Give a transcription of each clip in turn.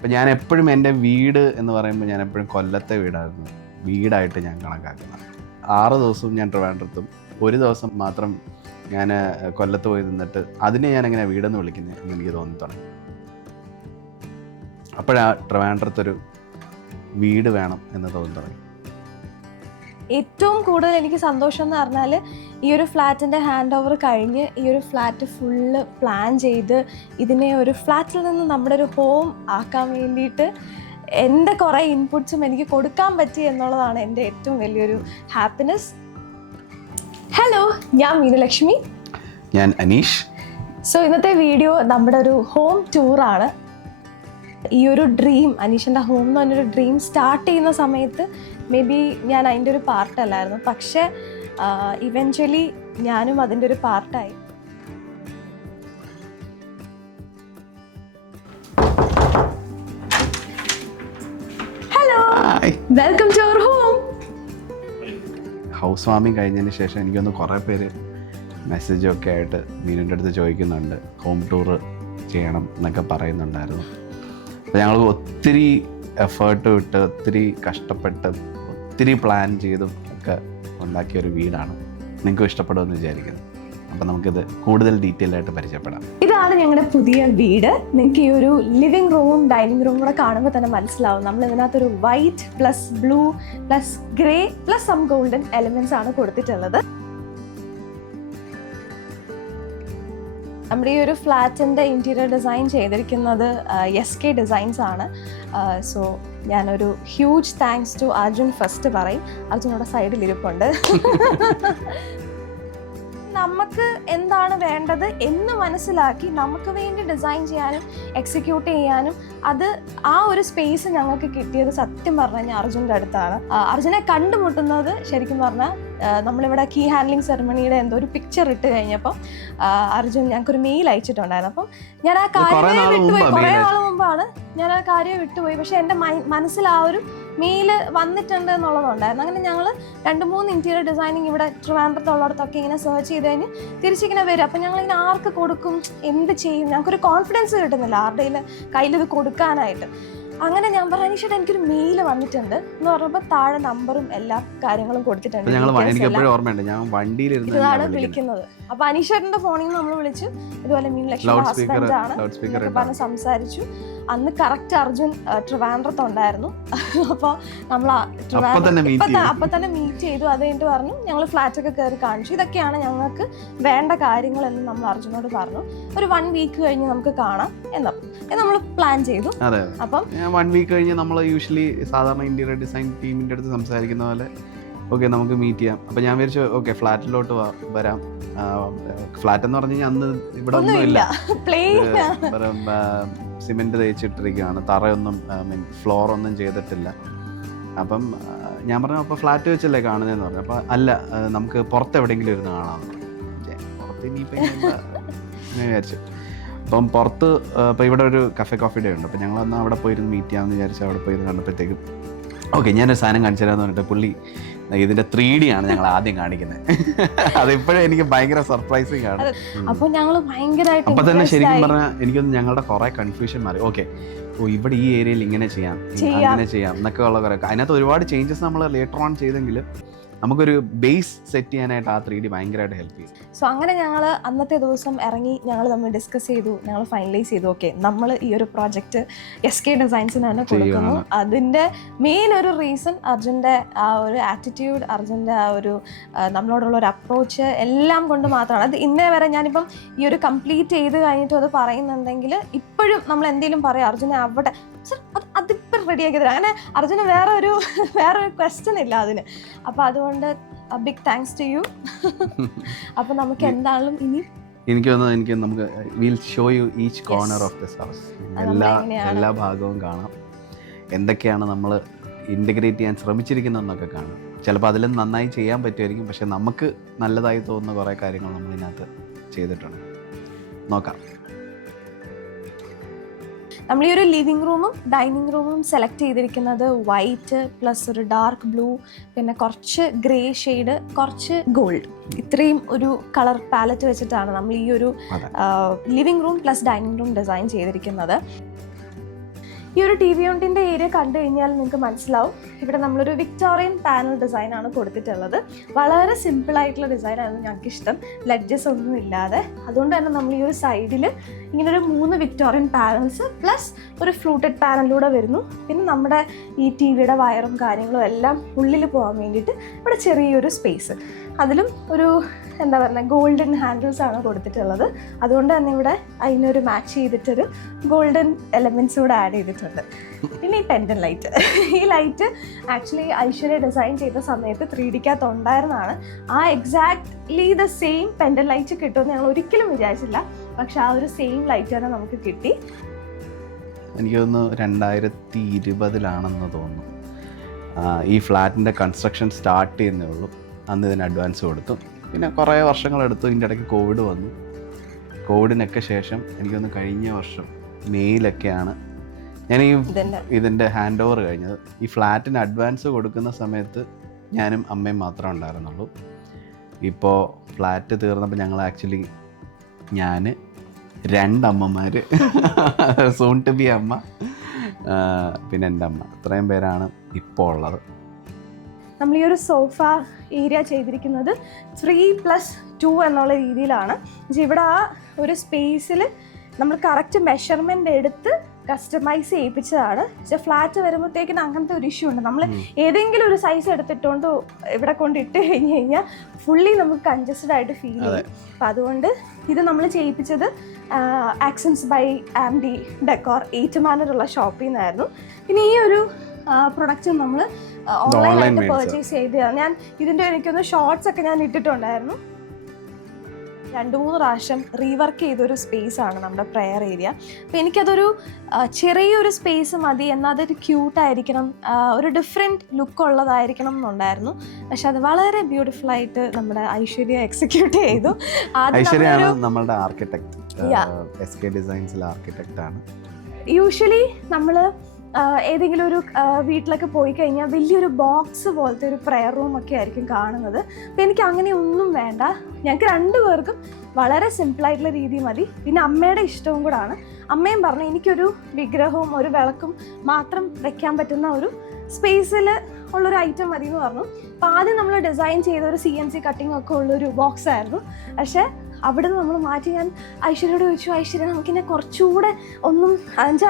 അപ്പം ഞാൻ എപ്പോഴും എൻ്റെ വീട് എന്ന് പറയുമ്പോൾ ഞാൻ എപ്പോഴും കൊല്ലത്തെ വീടായിട്ട് ഞാൻ കണക്കാക്കുന്നത്. 6 ദിവസവും ഞാൻ ട്രിവാൻഡ്രത്തും 1 ദിവസം മാത്രം ഞാൻ കൊല്ലത്ത് പോയി നിന്നിട്ട് അതിനെ ഞാൻ എങ്ങനെ വീടെന്ന് വിളിക്കുന്നത് എന്ന് എനിക്ക് തോന്നി തുടങ്ങി. അപ്പോഴാണ് ട്രിവാൻഡ്രത്തൊരു വീട് വേണം എന്ന് തോന്നി തുടങ്ങി. ഏറ്റവും കൂടുതൽ എനിക്ക് സന്തോഷം എന്ന് പറഞ്ഞാൽ ഈ ഒരു ഫ്ലാറ്റിൻ്റെ ഹാൻഡ് ഓവർ കഴിഞ്ഞ് ഈ ഒരു ഫ്ലാറ്റ് ഫുള്ള് പ്ലാൻ ചെയ്ത് ഇതിനെ ഒരു ഫ്ലാറ്റിൽ നിന്ന് നമ്മുടെ ഒരു ഹോം ആക്കാൻ വേണ്ടിയിട്ട് എൻ്റെ കുറേ ഇൻപുട്സും എനിക്ക് കൊടുക്കാൻ പറ്റി എന്നുള്ളതാണ് എൻ്റെ ഏറ്റവും വലിയൊരു ഹാപ്പിനെസ്. ഹലോ, ഞാൻ മീനലക്ഷ്മി. ഞാൻ അനീഷ്. സോ ഇന്നത്തെ വീഡിയോ നമ്മുടെ ഒരു ഹോം ടൂറാണ്. ഈ ഒരു ഡ്രീം, അനീഷിൻ്റെ ഹോം എന്ന് പറഞ്ഞൊരു ഡ്രീം സ്റ്റാർട്ട് ചെയ്യുന്ന സമയത്ത് മേ ബി ഞാൻ അതിൻ്റെ ഒരു പാർട്ടല്ലായിരുന്നു, പക്ഷേ ഇവൻച്വലി ഞാനും അതിൻ്റെ ഒരു പാർട്ടായി. Hello, welcome to our home. House വാമിങ് കഴിഞ്ഞതിന് ശേഷം എനിക്കൊന്ന് കുറേ പേര് മെസ്സേജൊക്കെ ആയിട്ട് മീനിൻ്റെ അടുത്ത് ചോദിക്കുന്നുണ്ട്, ഹോം ടൂർ ചെയ്യണം എന്നൊക്കെ പറയുന്നുണ്ടായിരുന്നു. അപ്പോൾ ഞങ്ങൾ ഒത്തിരി എഫേർട്ട് ഇട്ട് ഒത്തിരി കഷ്ടപ്പെട്ട് ഒത്തിരി പ്ലാൻ ചെയ്തും ഒക്കെ ഉണ്ടാക്കിയൊരു വീടാണ്. നിങ്ങൾക്കും ഇഷ്ടപ്പെടുമെന്ന് വിചാരിക്കുന്നു. അപ്പം നമുക്കിത് കൂടുതൽ ഡീറ്റെയിൽ ആയിട്ട് പരിചയപ്പെടാം. ഇതാണ് ഞങ്ങളുടെ പുതിയ വീട്. നിങ്ങൾക്ക് ഈ ഒരു ലിവിങ് റൂമും ഡൈനിങ് റൂമും കൂടെ കാണുമ്പോൾ തന്നെ മനസ്സിലാവും നമ്മൾ ഇതിനകത്തൊരു white plus blue plus grey plus some golden elements ആണ് കൊടുത്തിട്ടുള്ളത്. നമ്മുടെ ഈ ഒരു ഫ്ലാറ്റിൻ്റെ ഇൻറ്റീരിയർ ഡിസൈൻ ചെയ്തിരിക്കുന്നത് SK ഡിസൈൻസ് ആണ്. സോ ഞാനൊരു huge thanks to Arjun first പറയും. അർജുനോടെ സൈഡിൽ ഇരിപ്പുണ്ട്. നമുക്ക് എന്താണ് വേണ്ടത് എന്ന് മനസ്സിലാക്കി നമുക്ക് വേണ്ടി ഡിസൈൻ ചെയ്യാനും എക്സിക്യൂട്ട് ചെയ്യാനും ആ ഒരു സ്പേസ് ഞങ്ങൾക്ക് കിട്ടിയത് സത്യം പറഞ്ഞു കഴിഞ്ഞാൽ അർജുൻ്റെ അടുത്താണ്. അർജുനെ കണ്ടുമുട്ടുന്നത് ശരിക്കും പറഞ്ഞാൽ നമ്മളിവിടെ കീ ഹാൻഡ്ലിംഗ് സെറമണിയുടെ എന്തോ ഒരു പിക്ചർ ഇട്ട് കഴിഞ്ഞപ്പോൾ അർജുൻ ഞങ്ങൾക്കൊരു മെയിൽ അയച്ചിട്ടുണ്ടായിരുന്നു. അപ്പം ഞാൻ ആ കാര്യമേ വിട്ടുപോയി. കുറേ നാൾ മുമ്പാണ് ഞാൻ ആ കാര്യം വിട്ടുപോയി. പക്ഷെ എൻ്റെ മനസ്സിൽ ആ ഒരു മെയിൽ വന്നിട്ടുണ്ട് എന്നുള്ളതുണ്ടായിരുന്നു. അങ്ങനെ ഞങ്ങൾ 2-3 ഇൻറ്റീരിയർ ഡിസൈനിങ് ഇവിടെ ട്രിവാൻഡ്രത്തുള്ളിടത്തൊക്കെ ഇങ്ങനെ സെർച്ച് ചെയ്ത് കഴിഞ്ഞ് തിരിച്ചിങ്ങനെ വരും. അപ്പം ഞങ്ങളിങ്ങനെ ആർക്ക് കൊടുക്കും, എന്ത് ചെയ്യും, ഞങ്ങൾക്കൊരു കോൺഫിഡൻസ് കിട്ടുന്നില്ല ആരുടെയും കയ്യിലിത് കൊടുക്കാനായിട്ട്. അങ്ങനെ ഞാൻ പറഞ്ഞു, അനീഷേട്ടാ എനിക്കൊരു മെയിൽ വന്നിട്ടുണ്ട് എന്ന് പറഞ്ഞപ്പോൾ താഴെ നമ്പറും എല്ലാ കാര്യങ്ങളും കൊടുത്തിട്ടുണ്ട്. ഇതാണ് വിളിക്കുന്നത്. അപ്പൊ അനീഷേട്ടന്റെ ഫോണിൽ നിന്ന് നമ്മൾ വിളിച്ചു, ഇതുപോലെ മീനലക്ഷ്മിയുടെ ഹസ്ബൻഡ് ആണ് എന്നൊക്കെ പറഞ്ഞ് സംസാരിച്ചു. അന്ന് കറക്റ്റ് അർജുൻ ട്രിവാൻഡ്രത്ത് ഉണ്ടായിരുന്നു. അപ്പോൾ നമ്മൾ അപ്പൊ തന്നെ മീറ്റ് ചെയ്തു. അത് കഴിഞ്ഞിട്ട് പറഞ്ഞു ഞങ്ങൾ ഫ്ലാറ്റൊക്കെ കയറി കാണിച്ചു, ഇതൊക്കെയാണ് ഞങ്ങൾക്ക് വേണ്ട കാര്യങ്ങൾ എന്ന് നമ്മൾ അർജുനോട് പറഞ്ഞു. ഒരു 1 വീക്ക് കഴിഞ്ഞ് നമുക്ക് കാണാം എന്ന് നമ്മൾ പ്ലാൻ ചെയ്തു. അപ്പം 1 വീക്ക് കഴിഞ്ഞ് നമ്മൾ യൂഷ്വലി സാധാരണ ഇന്റീരിയർ ഡിസൈൻ ടീമിൻ്റെ അടുത്ത് സംസാരിക്കുന്ന പോലെ ഓക്കെ നമുക്ക് മീറ്റ് ചെയ്യാം. അപ്പം ഞാൻ വിചാരിച്ചു ഓക്കെ ഫ്ലാറ്റിലോട്ട് വരാം. ഫ്ലാറ്റ് എന്ന് പറഞ്ഞു കഴിഞ്ഞാൽ അന്ന് ഇവിടെ ഒന്നുമില്ല, സിമെന്റ് തേച്ചിട്ടിരിക്കുകയാണ്, തറയൊന്നും ഫ്ലോർ ഒന്നും ചെയ്തിട്ടില്ല. അപ്പം ഞാൻ പറഞ്ഞു അപ്പോൾ ഫ്ലാറ്റ് വെച്ചല്ലേ കാണുന്നതെന്ന് പറഞ്ഞു. അപ്പോൾ അല്ല, നമുക്ക് പുറത്ത് എവിടെയെങ്കിലും ഇരുന്ന് കാണാമെന്ന് പറഞ്ഞു. പുറത്ത് ഇനിയിപ്പോൾ വിചാരിച്ചു. അപ്പം പുറത്ത് ഇപ്പോൾ ഇവിടെ ഒരു കോഫി ഡേ ഉണ്ട്. അപ്പോൾ ഞങ്ങളൊന്ന് അവിടെ പോയിരുന്ന് മീറ്റ് ചെയ്യാമെന്ന് വിചാരിച്ചു. അവിടെ പോയിരുന്ന് കണ്ടപ്പോഴത്തേക്കും ഓക്കെ ഞാനൊരു സാധനം കാണിച്ചു തരാമെന്ന് പറഞ്ഞിട്ട് പുള്ളി ഇതിന്റെ 3D ആണ് ഞങ്ങൾ ആദ്യം കാണിക്കുന്നത്. അതിപ്പോഴും എനിക്ക് ഭയങ്കര സർപ്രൈസിങ് ആണ്. അപ്പൊ തന്നെ ശരിക്കും പറഞ്ഞാൽ എനിക്കൊന്ന് ഞങ്ങളുടെ കുറെ കൺഫ്യൂഷൻ മാറി. ഓക്കെ ഇവിടെ ഈ ഏരിയയിൽ ഇങ്ങനെ ചെയ്യാം, അങ്ങനെ ചെയ്യാം എന്നൊക്കെ ഉള്ള കുറെ, അതിനകത്ത് ഒരുപാട് ചേഞ്ചസ് നമ്മൾ ലേറ്റർ ഓൺ ചെയ്തെങ്കിലും നമുക്കൊരു ബേസ് സെറ്റ് ചെയ്യാനായിട്ട് ആ 3D ഭയങ്കരമായിട്ട് ഹെൽപ്പ് ചെയ്യും. സോ അങ്ങനെ ഞങ്ങൾ അന്നത്തെ ദിവസം ഇറങ്ങി ഞങ്ങൾ തമ്മിൽ ഡിസ്കസ് ചെയ്തു, ഞങ്ങൾ ഫൈനലൈസ് ചെയ്തു. ഓക്കെ നമ്മൾ ഈ ഒരു പ്രോജക്റ്റ് SK ഡിസൈൻസിന് തന്നെ കൊടുക്കുന്നു. അതിൻ്റെ മെയിൻ ഒരു റീസൺ അർജുൻ്റെ ആ ഒരു ആറ്റിറ്റ്യൂഡ്, അർജുൻ്റെ ആ ഒരു നമ്മളോടുള്ള ഒരു അപ്രോച്ച് എല്ലാം കൊണ്ട് മാത്രമാണ്. അത് ഇന്നേ വരെ ഞാനിപ്പം ഈ ഒരു കംപ്ലീറ്റ് ചെയ്ത് കഴിഞ്ഞിട്ടും അത് പറയുന്നുണ്ടെങ്കിൽ ഇപ്പോഴും നമ്മൾ എന്തെങ്കിലും പറയാം അർജുനെ അവിടെ അതിപ്പം റെഡിയാക്കി തരാം. അങ്ങനെ അർജുന് വേറൊരു ക്വസ്റ്റ്യൻ ഇല്ല അതിന്. അപ്പോൾ അതുകൊണ്ട് ബിഗ് താങ്ക്സ് ടു യു. അപ്പോൾ നമുക്ക് എന്തായാലും എനിക്ക് നമുക്ക് will show you each corner of this house. എല്ലാ ഭാഗവും കാണാം, എന്തൊക്കെയാണ് നമ്മൾ ഇൻ്റഗ്രേറ്റ് ചെയ്യാൻ ശ്രമിച്ചിരിക്കുന്നതെന്നൊക്കെ കാണാം. ചിലപ്പോൾ അതിലും നന്നായി ചെയ്യാൻ പറ്റുമായിരിക്കും, പക്ഷെ നമുക്ക് നല്ലതായി തോന്നുന്ന കുറേ കാര്യങ്ങൾ നമ്മൾ ഇതിനകത്ത് ചെയ്തിട്ടുണ്ട്. നോക്കാം. നമ്മൾ ഈ ഒരു ലിവിങ് റൂമും ഡൈനിങ് റൂമും സെലക്ട് ചെയ്തിരിക്കുന്നത് വൈറ്റ് പ്ലസ് ഒരു ഡാർക്ക് ബ്ലൂ, പിന്നെ കുറച്ച് ഗ്രേ ഷെയ്ഡ്, കുറച്ച് ഗോൾഡ്, ഇത്രയും ഒരു കളർ പാലറ്റ് വെച്ചിട്ടാണ് നമ്മൾ ഈ ഒരു living room plus dining room design ചെയ്തിരിക്കുന്നത്. ഈ ഒരു ടി വി യൂണിറ്റിൻ്റെ ഏരിയ കണ്ടു കഴിഞ്ഞാൽ നിങ്ങൾക്ക് മനസ്സിലാവും ഇവിടെ നമ്മളൊരു വിക്ടോറിയൻ പാനൽ ഡിസൈനാണ് കൊടുത്തിട്ടുള്ളത്. വളരെ സിമ്പിളായിട്ടുള്ള ഡിസൈനായിരുന്നു ഞങ്ങൾക്ക് ഇഷ്ടം, ലെഡ്ജസ് ഒന്നും ഇല്ലാതെ. അതുകൊണ്ട് തന്നെ നമ്മൾ ഈ ഒരു സൈഡിൽ ഇങ്ങനൊരു 3 വിക്ടോറിയൻ പാനൽസ് പ്ലസ് ഒരു ഫ്ലൂട്ടഡ് പാനലിലൂടെ വരുന്നു. പിന്നെ നമ്മുടെ ഈ ടി വിയുടെ വയറും കാര്യങ്ങളും എല്ലാം ഉള്ളിൽ പോകാൻ വേണ്ടിയിട്ട് ഇവിടെ ചെറിയൊരു സ്പേസ്, അതിലും ഒരു എന്താ പറയുക ഗോൾഡൻ ഹാൻഡിൽസ് ആണ് കൊടുത്തിട്ടുള്ളത്. അതുകൊണ്ട് തന്നെ ഇവിടെ അതിനൊരു മാച്ച് ചെയ്തിട്ടൊരു ഗോൾഡൻ എലമെൻറ്റ്സ് കൂടെ ആഡ് ചെയ്തിട്ടുണ്ട്. പിന്നെ ഈ പെൻഡൻ ലൈറ്റ്, ഈ ലൈറ്റ് ആക്ച്വലി ഐശ്വര്യ ഡിസൈൻ ചെയ്ത സമയത്ത് 3Dക്കകത്ത് ഉണ്ടായിരുന്നതാണ്. ആ എക്സാക്ട്ലി ദ സെയിം പെൻഡൻ ലൈറ്റ് കിട്ടുമെന്ന് ഞങ്ങൾ ഒരിക്കലും വിചാരിച്ചില്ല. പക്ഷെ ആ ഒരു സെയിം ലൈറ്റ് തന്നെ നമുക്ക് കിട്ടി. എനിക്ക് തോന്നുന്നു 2020 തോന്നുന്നു ഈ ഫ്ലാറ്റിൻ്റെ കൺസ്ട്രക്ഷൻ സ്റ്റാർട്ട് ചെയ്യുന്നേ ഉള്ളൂ. അന്ന് ഇതിന് അഡ്വാൻസ് കൊടുത്തു. പിന്നെ കുറേ വർഷങ്ങളെടുത്തു. ഇതിൻ്റെ ഇടയ്ക്ക് കോവിഡ് വന്നു. കോവിഡിനൊക്കെ ശേഷം എനിക്കൊന്ന് കഴിഞ്ഞ വർഷം മെയ്യിലൊക്കെയാണ് ഞാൻ ഇതിൻ്റെ ഹാൻഡ് ഓവർ കഴിഞ്ഞത്. ഈ ഫ്ലാറ്റിന് അഡ്വാൻസ് കൊടുക്കുന്ന സമയത്ത് ഞാനും അമ്മയും മാത്രമേ ഉണ്ടായിരുന്നുള്ളൂ. ഇപ്പോൾ ഫ്ലാറ്റ് തീർന്നപ്പോൾ ഞങ്ങൾ ആക്ച്വലി ഞാൻ 2 അമ്മമാർ, സൂൺ ടു ബി അമ്മ, പിന്നെ എൻ്റെ അമ്മ, ഇത്രയും പേരാണ് ഇപ്പോൾ ഉള്ളത്. നമ്മൾ ഈ ഒരു സോഫ ഏരിയ ചെയ്തിരിക്കുന്നത് 3+2 എന്നുള്ള രീതിയിലാണ്. ഇവിടെ ആ ഒരു സ്പേസിൽ നമ്മൾ കറക്റ്റ് മെഷർമെൻ്റ് എടുത്ത് കസ്റ്റമൈസ് ചെയ്യിപ്പിച്ചതാണ്. പക്ഷേ ഫ്ലാറ്റ് വരുമ്പോഴത്തേക്കിന് അങ്ങനത്തെ ഒരു ഇഷ്യൂ ഉണ്ട്. നമ്മൾ ഏതെങ്കിലും ഒരു സൈസ് എടുത്തിട്ടുകൊണ്ട് ഇവിടെ കൊണ്ടിട്ട് കഴിഞ്ഞ് കഴിഞ്ഞാൽ ഫുള്ളി നമുക്ക് കൺജസ്റ്റഡ് ആയിട്ട് ഫീൽ ചെയ്യും. അപ്പം അതുകൊണ്ട് ഇത് നമ്മൾ ചെയ്യിപ്പിച്ചത് ആക്സൻസ് ബൈ AMD ഡെക്കോർ ഏറ്റുമാനൂരുള്ള ഷോപ്പിൽ നിന്നായിരുന്നു. പിന്നെ ഈ ഒരു പ്രൊഡക്റ്റ് നമ്മൾ ഓൺലൈനായിട്ട് പർച്ചേസ് ചെയ്തതാണ്. ഞാൻ ഇതിൻ്റെ എനിക്കൊന്ന് ഷോർട്സ് ഒക്കെ ഞാൻ ഇട്ടിട്ടുണ്ടായിരുന്നു. 2-3 പ്രാവശ്യം റീവർക്ക് ചെയ്തൊരു സ്പേസാണ് നമ്മുടെ പ്രെയർ ഏരിയ. അപ്പോൾ എനിക്കതൊരു ചെറിയൊരു സ്പേസ് മതി, എന്നാൽ അതൊരു ക്യൂട്ടായിരിക്കണം, ഒരു ഡിഫറെൻറ്റ് ലുക്ക് ഉള്ളതായിരിക്കണം എന്നുണ്ടായിരുന്നു. പക്ഷെ അത് വളരെ ബ്യൂട്ടിഫുൾ ആയിട്ട് നമ്മുടെ ഐശ്വര്യ എക്സിക്യൂട്ട് ചെയ്തു. നമ്മളുടെ ആർക്കിടെക്ട്, SK ഡിസൈൻസിലെ ആർക്കിടെക്റ്റ് ആണ്. യൂഷ്വലി നമ്മൾ ഏതെങ്കിലും ഒരു വീട്ടിലൊക്കെ പോയി കഴിഞ്ഞാൽ വലിയൊരു ബോക്സ് പോലത്തെ ഒരു പ്രെയർ റൂമൊക്കെ ആയിരിക്കും കാണുന്നത്. അപ്പോൾ എനിക്ക് അങ്ങനെ ഒന്നും വേണ്ട. ഞങ്ങൾക്ക് 2 പേർക്കും വളരെ സിമ്പിളായിട്ടുള്ള രീതി മതി. പിന്നെ അമ്മയുടെ ഇഷ്ടവും കൂടാണ്. അമ്മയും പറഞ്ഞു എനിക്കൊരു വിഗ്രഹവും ഒരു വിളക്കും മാത്രം വെക്കാൻ പറ്റുന്ന ഒരു സ്പേസിൽ ഉള്ളൊരു ഐറ്റം മതി എന്ന് പറഞ്ഞു. അപ്പോൾ ആദ്യം നമ്മൾ ഡിസൈൻ ചെയ്ത ഒരു CNC കട്ടിങ് ഒക്കെ ഉള്ളൊരു ബോക്സ് ആയിരുന്നു. പക്ഷേ അവിടെ നിന്ന് നമ്മൾ മാറ്റി ഞാൻ ഐശ്വര്യയോട് ചോദിച്ചു, ഐശ്വര്യ നമുക്കിന്നെ കുറച്ചുകൂടെ ഒന്നും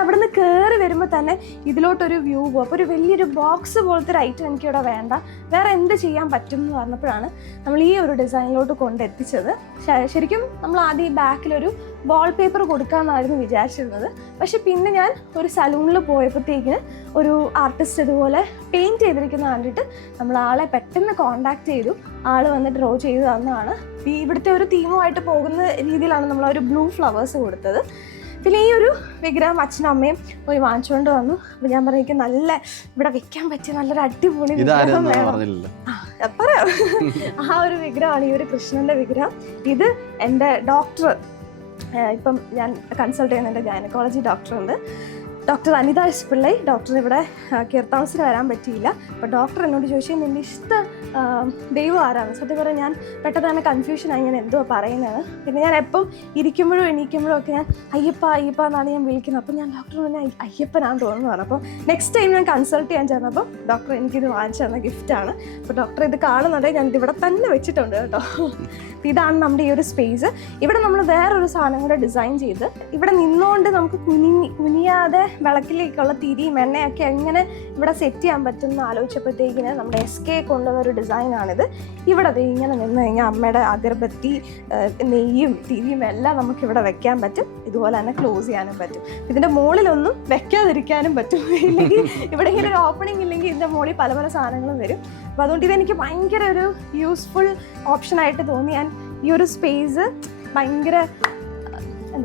അവിടെ നിന്ന് കയറി വരുമ്പോൾ തന്നെ ഇതിലോട്ടൊരു വ്യൂ പോകും. അപ്പോൾ ഒരു വലിയൊരു ബോക്സ് പോലത്തെ ഒരു ഐറ്റം എനിക്കിവിടെ വേണ്ട, വേറെ എന്ത് ചെയ്യാൻ പറ്റും എന്ന് പറഞ്ഞപ്പോഴാണ് നമ്മൾ ഈ ഒരു ഡിസൈനിലോട്ട് കൊണ്ടെത്തിച്ചത്. ശരിക്കും നമ്മൾ ആദ്യം ഈ ബാക്കിലൊരു വാൾ പേപ്പർ കൊടുക്കാമെന്നായിരുന്നു വിചാരിച്ചിരുന്നത്. പക്ഷെ പിന്നെ ഞാൻ ഒരു സലൂണിൽ പോയപ്പോഴത്തേക്കിന് ഒരു ആർട്ടിസ്റ്റ് ഇതുപോലെ പെയിൻറ്റ് ചെയ്തിരിക്കുന്ന കണ്ടിട്ട് നമ്മൾ ആളെ പെട്ടെന്ന് കോണ്ടാക്ട് ചെയ്തു. ആൾ വന്ന് ഡ്രോ ചെയ്ത് തന്നതാണ്. ഈ ഇവിടുത്തെ ഒരു തീമുമായിട്ട് പോകുന്ന രീതിയിലാണ് നമ്മൾ ഒരു ബ്ലൂ ഫ്ലവേഴ്സ് കൊടുത്തത്. പിന്നെ ഈ ഒരു വിഗ്രഹം അച്ഛനും അമ്മയും പോയി വാങ്ങിച്ചുകൊണ്ട് വന്നു. അപ്പോൾ ഞാൻ പറഞ്ഞു നല്ല ഇവിടെ വെക്കാൻ പറ്റിയ നല്ലൊരു അടിപൊളി വിഗ്രഹം വേണം. പറയാം, ആ ഒരു വിഗ്രഹമാണ് ഈ ഒരു കൃഷ്ണൻ്റെ വിഗ്രഹം. ഇത് എൻ്റെ ഡോക്ടർ, ഇപ്പം ഞാൻ കൺസൾട്ട് ചെയ്യുന്ന എൻ്റെ ഗൈനക്കോളജി ഡോക്ടറുണ്ട്, doctor Anitha S Pillai. Doctor ഇവിടെ കീർത്താമസിന് വരാൻ പറ്റിയില്ല. അപ്പോൾ ഡോക്ടർ എന്നോട് ചോദിച്ചു നിൻ്റെ ഇഷ്ട ദൈവം ആരാണ്. സത്യം പറയാൻ ഞാൻ പെട്ടെന്ന് തന്നെ കൺഫ്യൂഷനായി, ഞാൻ എന്തുവാ പറയുന്നത്. പിന്നെ ഞാൻ എപ്പം ഇരിക്കുമ്പോഴും എണീക്കുമ്പോഴും ഒക്കെ ഞാൻ അയ്യപ്പ അയ്യപ്പ എന്നാണ് ഞാൻ വിളിക്കുന്നത്. അപ്പോൾ ഞാൻ ഡോക്ടർ പറഞ്ഞാൽ അയ്യപ്പനാണെന്ന് തോന്നുന്നതാണ്. അപ്പോൾ നെക്സ്റ്റ് ടൈം ഞാൻ കൺസൾട്ട് ചെയ്യാൻ ചേർന്നപ്പോൾ ഡോക്ടർ എനിക്കിത് വാങ്ങിച്ചു തന്ന ഗിഫ്റ്റാണ്. അപ്പോൾ ഡോക്ടർ ഇത് കാണുന്നുണ്ടെങ്കിൽ ഞാനിത് ഇവിടെ തന്നെ വെച്ചിട്ടുണ്ട് കേട്ടോ. ഇതാണ് നമ്മുടെ ഈ ഒരു സ്പേസ്. ഇവിടെ നമ്മൾ വേറൊരു സാധനം കൂടെ ഡിസൈൻ ചെയ്ത് ഇവിടെ നിന്നുകൊണ്ട് നമുക്ക് കുനിയാതെ വിളക്കിലേക്കുള്ള തിരിയും എണ്ണയൊക്കെ എങ്ങനെ ഇവിടെ സെറ്റ് ചെയ്യാൻ പറ്റും എന്ന് ആലോചിച്ചപ്പോഴത്തേക്കിന് നമ്മുടെ SK കൊണ്ടുവന്ന ഒരു ഡിസൈനാണിത്. ഇവിടെ ഇങ്ങനെ നിന്ന് കഴിഞ്ഞാൽ അമ്മയുടെ അഗർബത്തി, നെയ്യും തിരിയും എല്ലാം നമുക്കിവിടെ വെക്കാൻ പറ്റും. ഇതുപോലെ തന്നെ ക്ലോസ് ചെയ്യാനും പറ്റും. ഇതിൻ്റെ മുകളിലൊന്നും വെക്കാതിരിക്കാനും പറ്റും. ഇല്ലെങ്കിൽ ഇവിടെ ഇങ്ങനെ ഒരു ഓപ്പണിംഗ് ഇല്ലെങ്കിൽ ഇതിൻ്റെ മുകളിൽ പല പല സാധനങ്ങളും വരും. അപ്പോൾ അതുകൊണ്ട് ഇതെനിക്ക് ഭയങ്കര ഒരു യൂസ്ഫുൾ ഓപ്ഷനായിട്ട് തോന്നി. ഞാൻ ഈ ഒരു സ്പേസ് ഭയങ്കര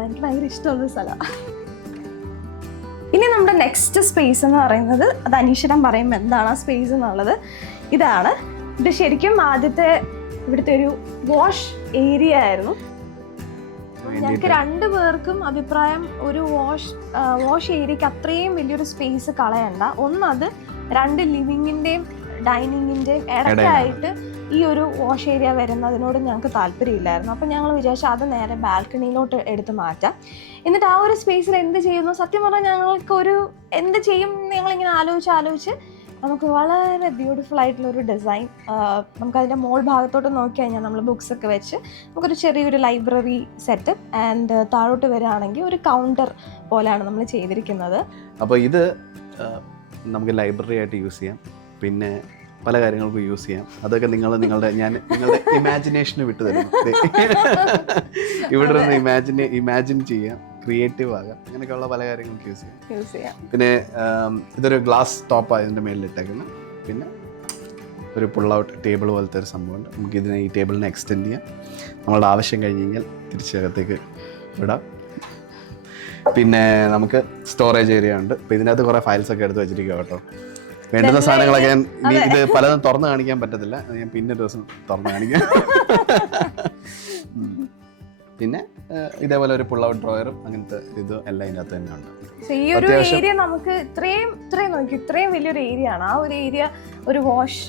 എനിക്ക് ഭയങ്കര ഇഷ്ടമുള്ളൊരു സ്ഥലമാണ്. ഇനി നമ്മുടെ നെക്സ്റ്റ് സ്പേസ് എന്ന് പറയുന്നത്, അത് അനീശ്വരൻ പറയുമ്പോൾ എന്താണ് ആ സ്പേസ് എന്നുള്ളത്, ഇതാണ്. ഇത് ശരിക്കും ആദ്യത്തെ ഇവിടുത്തെ ഒരു വാഷ് ഏരിയ ആയിരുന്നു. ഞങ്ങൾക്ക് 2 പേർക്കും അഭിപ്രായം ഒരു വാഷ് ഏരിയക്ക് അത്രയും വലിയൊരു സ്പേസ് കളയണ്ട. ഒന്നത് 2 ലിവിങ്ങിൻ്റെയും ഡൈനിങ്ങിൻ്റെയും ഇടയ്ക്കായിട്ട് ഈ ഒരു വാഷ് ഏരിയ വരുന്നതിനോട് ഞങ്ങൾക്ക് താല്പര്യമില്ലായിരുന്നു. അപ്പോൾ ഞങ്ങൾ വിചാരിച്ചു അത് നേരെ ബാൽക്കണിയിലോട്ട് എടുത്ത് മാറ്റാം. എന്നിട്ട് ആ ഒരു സ്പേസിൽ എന്ത് ചെയ്യുന്നു, സത്യം പറഞ്ഞാൽ ഞങ്ങൾക്കൊരു എന്ത് ചെയ്യും ഞങ്ങളിങ്ങനെ ആലോചിച്ച് നമുക്ക് വളരെ ബ്യൂട്ടിഫുൾ ആയിട്ടുള്ളൊരു ഡിസൈൻ, നമുക്കതിൻ്റെ മോൾ ഭാഗത്തോട്ട് നോക്കി കഴിഞ്ഞാൽ നമ്മൾ ബുക്സൊക്കെ വെച്ച് നമുക്കൊരു ചെറിയൊരു ലൈബ്രറി സെറ്റപ്പ് ആൻഡ് താഴോട്ട് വരികയാണെങ്കിൽ ഒരു കൗണ്ടർ പോലെയാണ് നമ്മൾ ചെയ്തിരിക്കുന്നത്. അപ്പോൾ ഇത് നമുക്ക് ലൈബ്രറി ആയിട്ട് യൂസ് ചെയ്യാം, പിന്നെ പല കാര്യങ്ങൾക്കും യൂസ് ചെയ്യാം. അതൊക്കെ നിങ്ങളുടെ ഇമാജിനേഷന് വിട്ടു തരുന്നു. ഇവിടെ നിന്ന് ഇമാജിൻ ചെയ്യാം, ക്രിയേറ്റീവ് ആകാം, അങ്ങനെയൊക്കെയുള്ള പല കാര്യങ്ങൾക്ക് യൂസ് ചെയ്യാം. പിന്നെ ഇതൊരു ഗ്ലാസ് ടോപ്പാണ് ഇതിൻ്റെ മേളിൽ ഇട്ടേക്കുന്നത്. പിന്നെ ഒരു പുൾ ഔട്ട് ടേബിൾ പോലത്തെ ഒരു സംഭവമുണ്ട്. നമുക്ക് ഇതിനെ ഈ ടേബിളിനെ എക്സ്റ്റെൻഡ് ചെയ്യാം. നമ്മളുടെ ആവശ്യം കഴിഞ്ഞ് കഴിഞ്ഞാൽ തിരിച്ചകത്തേക്ക് വിടാം. പിന്നെ നമുക്ക് സ്റ്റോറേജ് ഏരിയ ഉണ്ട്. അപ്പോൾ ഇതിനകത്ത് കുറേ ഫയൽസൊക്കെ എടുത്ത് വെച്ചിരിക്കുക കേട്ടോ. വേണ്ടുന്ന സാധനങ്ങളൊക്കെ ഇത് പലതും തുറന്ന് കാണിക്കാൻ പറ്റത്തില്ല, ഞാൻ പിന്നെ ഒരു ദിവസം തുറന്ന് കാണിക്കാം. പിന്നെ ഇതേപോലെ ഒരു പുൾ ഔട്ട് ഡ്രോയറും അങ്ങനത്തെ ഇതും എല്ലാം ഇതിനകത്ത് തന്നെ ഉണ്ട്. ഈ ഒരു ഏരിയ നമുക്ക് ഇത്രയും നോക്കി, ഇത്രയും വലിയൊരു ഏരിയ ആണ്. ആ ഒരു ഏരിയ ഒരു വാഷ്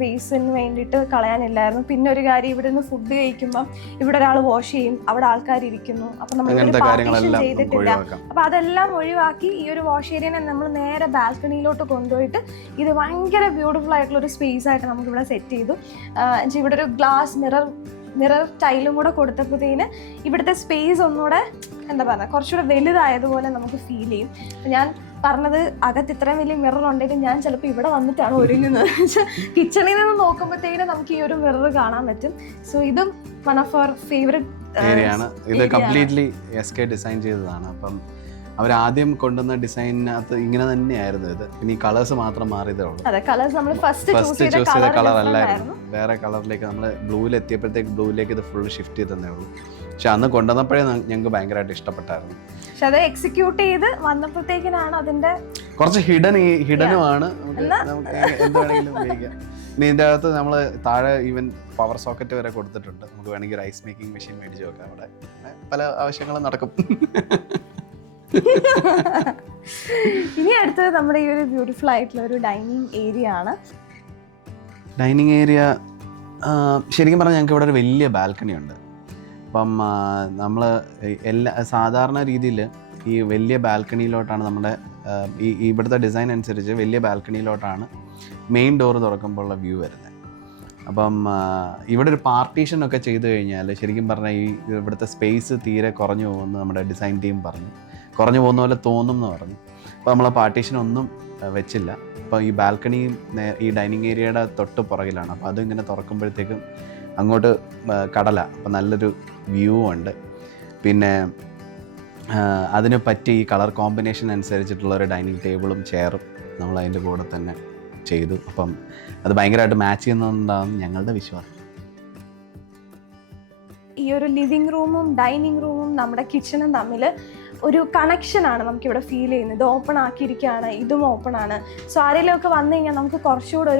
ബേസിന് വേണ്ടിയിട്ട് കളയാനില്ലായിരുന്നു. പിന്നെ ഒരു കാര്യം, ഇവിടെ നിന്ന് ഫുഡ് കഴിക്കുമ്പോൾ ഇവിടെ ഒരാൾ വാഷ് ചെയ്യും, അവിടെ ആൾക്കാർ ഇരിക്കുന്നു, അപ്പൊ നമ്മൾ പാർട്ടീഷൻ ചെയ്തിട്ടില്ല. അപ്പൊ അതെല്ലാം ഒഴിവാക്കി ഈ ഒരു വാഷ് ഏരിയനെ നമ്മൾ നേരെ ബാൽക്കണിയിലോട്ട് കൊണ്ടുപോയിട്ട് ഇത് ഭയങ്കര ബ്യൂട്ടിഫുൾ ആയിട്ടുള്ള ഒരു സ്പേസ് ആയിട്ട് നമുക്ക് ഇവിടെ സെറ്റ് ചെയ്തു. ഇവിടെ ഒരു ഗ്ലാസ് മിറർ ടൈലും കൂടെ കൊടുത്തപ്പോഴത്തേന് ഇവിടുത്തെ സ്പേസ് ഒന്നുകൂടെ എന്താ പറയുക കുറച്ചുകൂടെ വലുതായതുപോലെ നമുക്ക് ഫീൽ ചെയ്യും. ഞാൻ പറഞ്ഞത് അകത്ത് ഇത്രയും വലിയ മിറർ ഉണ്ടെങ്കിൽ ഞാൻ ചിലപ്പോൾ ഇവിടെ വന്നിട്ടാണ് ഒരുങ്ങുന്നത്. കിച്ചണിൽ നിന്ന് നോക്കുമ്പോഴത്തേനും നമുക്ക് ഈ ഒരു മിറർ കാണാൻ പറ്റും. സോ ഇതും വൺ ഓഫ് അവർ ഫേവറേറ്റ് ഏരിയയാണ്. ഇത് കംപ്ലീറ്റ്ലി SK ഡിസൈൻ ചെയ്തതാണ്. അപ്പം അവരാദ്യം കൊണ്ടുവന്ന ഡിസൈനിനകത്ത് ഇങ്ങനെ തന്നെയായിരുന്നു ഇത്. പിന്നെ ഈ കളേഴ്സ് മാത്രം മാറിയതേ ഉള്ളൂ. ഫസ്റ്റ് ചൂസ് ചെയ്ത കളർ അല്ലായിരുന്നു, വേറെ കളറിലേക്ക് നമ്മൾ ബ്ലൂവിൽ എത്തിയപ്പോഴത്തേക്ക് ബ്ലൂവിലേക്ക് ഇത് ഫുൾ ഷിഫ്റ്റ് ചെയ്തതേ ഉള്ളൂ. പക്ഷെ അന്ന് കൊണ്ടുവന്നപ്പോഴേ ഞങ്ങൾക്ക് ഭയങ്കരമായിട്ട് ഇഷ്ടപ്പെട്ടായിരുന്നു. പക്ഷെ അത് എക്സിക്യൂട്ട് ചെയ്ത് വന്നപ്പോഴത്തേക്കിനാണ് അതിന്റെ കുറച്ച് ഹിഡനുമാണ്. നമുക്ക് എന്ത് വേണമെങ്കിലും ഉപയോഗിക്കാം. ഇനി ഇതിൻ്റെ അകത്ത് നമ്മൾ താഴെ ഈവൻ പവർ സോക്കറ്റ് വരെ കൊടുത്തിട്ടുണ്ട്. നമുക്ക് വേണമെങ്കിൽ റൈസ് മേക്കിംഗ് മെഷീൻ മേടിച്ച് വെക്കാം. അവിടെ പല ആവശ്യങ്ങളും നടക്കും. ഇനി അടുത്തത് നമ്മുടെ ഈ ഒരു ബ്യൂട്ടിഫുൾ ആയിട്ടുള്ള ഒരു ഡൈനിങ് ഏരിയ ആണ്. ഡൈനിങ് ഏരിയ ശരിക്കും പറഞ്ഞാൽ ഞങ്ങൾക്ക് ഇവിടെ ഒരു വലിയ ബാൽക്കണി ഉണ്ട്. അപ്പം നമ്മൾ സാധാരണ രീതിയിൽ ഈ വലിയ ബാൽക്കണിയിലോട്ടാണ് നമ്മുടെ ഇവിടുത്തെ ഡിസൈൻ അനുസരിച്ച് വലിയ ബാൽക്കണിയിലോട്ടാണ് മെയിൻ ഡോർ തുറക്കുമ്പോഴുള്ള വ്യൂ വരുന്നത്. അപ്പം ഇവിടെ ഒരു പാർട്ടീഷനൊക്കെ ചെയ്ത് കഴിഞ്ഞാൽ ശരിക്കും പറഞ്ഞാൽ ഈ ഇവിടുത്തെ സ്പേസ് തീരെ കുറഞ്ഞു പോകുമെന്ന് നമ്മുടെ ഡിസൈൻ ടീം പറഞ്ഞു. കുറഞ്ഞു പോകുന്ന പോലെ തോന്നും എന്ന് പറഞ്ഞു. അപ്പോൾ നമ്മൾ പാർട്ടീഷനൊന്നും വെച്ചില്ല. അപ്പോൾ ഈ ബാൽക്കണിയും ഈ ഡൈനിങ് ഏരിയയുടെ തൊട്ട് പുറകിലാണ്. അപ്പോൾ അതിങ്ങനെ തുറക്കുമ്പോഴത്തേക്കും അങ്ങോട്ട് കടല, അപ്പോൾ നല്ലൊരു വ്യൂ ഉണ്ട്. പിന്നെ അതിന് പറ്റി ഈ കളർ കോമ്പിനേഷൻ അനുസരിച്ചിട്ടുള്ള ഒരു ഡൈനിങ് ടേബിളും ചെയറും നമ്മൾ അതിൻ്റെ കൂടെ തന്നെ ചെയ്തു. അപ്പം അത് ഭയങ്കരമായിട്ട് മാച്ച് ചെയ്യുന്നുണ്ടാകും ഞങ്ങളുടെ വിശ്വാസം. ഈ ഒരു ലിവിങ് റൂമും ഡൈനിങ് റൂമും നമ്മുടെ കിച്ചണും തമ്മിൽ ഒരു കണക്ഷനാണ് നമുക്കിവിടെ ഫീൽ ചെയ്യുന്നത്. ഇത് ഓപ്പൺ ആക്കിയിരിക്കുകയാണ്, ഇതും ഓപ്പൺ ആണ്. സോ ആരെങ്കിലുമൊക്കെ വന്നു കഴിഞ്ഞാൽ നമുക്ക് കുറച്ചുകൂടെ